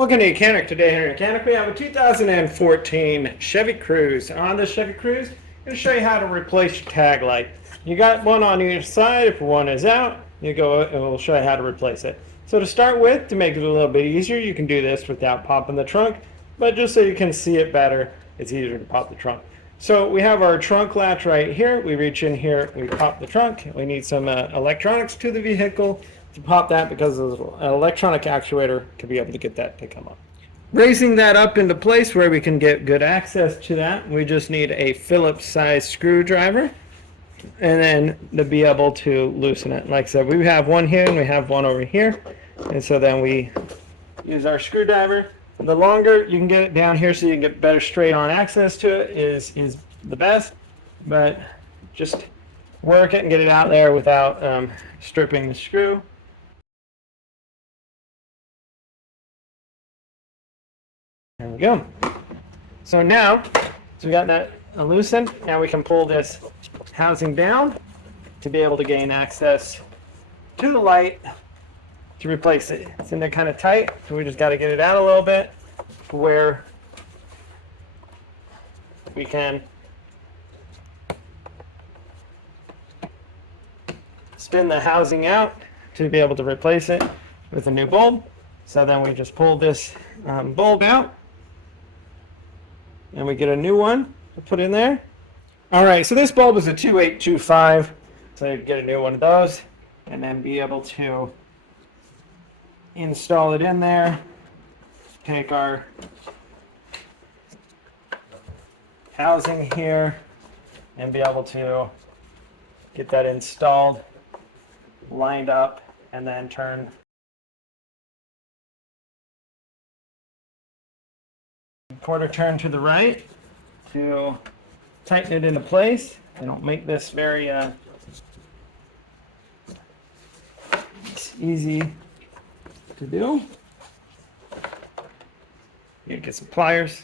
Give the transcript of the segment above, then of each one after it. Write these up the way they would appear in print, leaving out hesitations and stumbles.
Welcome to YOUCANIC. Today here in YOUCANIC we have a 2014 Chevy Cruze. On this Chevy Cruze, I'm going to show you how to replace your tag light. You got one on either side. If one is out, you go and we'll show you how to replace it. So to start with, to make it a little bit easier, you can do this without popping the trunk, but just so you can see it better, it's easier to pop the trunk. So we have our trunk latch right here. We reach in here, we pop the trunk. We need some electronics to the vehicle to pop that, because an electronic actuator can be able to get that to come up. Raising that up into place where we can get good access to that, we just need a Phillips size screwdriver, and then to be able to loosen it. Like I said, we have one here and we have one over here, and so then we use our screwdriver. The longer you can get it down here so you can get better straight on access to it is the best, but just work it and get it out there without stripping the screw. There we go. So now, we got that loosened. Now we can pull this housing down to be able to gain access to the light to replace it. It's in there kind of tight, so we just got to get it out a little bit where we can spin the housing out to be able to replace it with a new bulb. So then we just pull this bulb out, and we get a new one to put in there. All right, so this bulb is a 2825, so you get a new one of those, and then be able to install it in there. Take our housing here and be able to get that installed, lined up, and then turn quarter turn to the right to tighten it into place. They don't make this very it's easy to do. You get some pliers.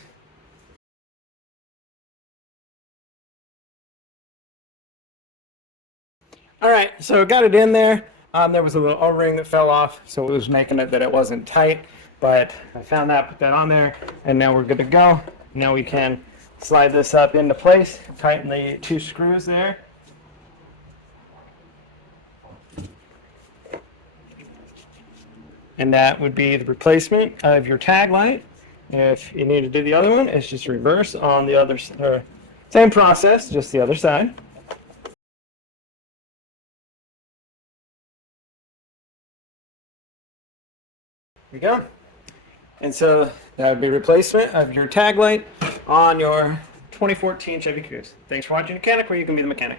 All right, so got it in there. There was a little O-ring that fell off, so it was making it that it wasn't tight. But I found that, put that on there, and now we're good to go. Now we can slide this up into place, tighten the two screws there. And that would be the replacement of your tag light. If you need to do the other one, it's just reverse on the other side. Same process, just the other side. There we go. And so that would be replacement of your tag light on your 2014 Chevy Cruze. Thanks for watching YOUCANIC, where you can be the mechanic.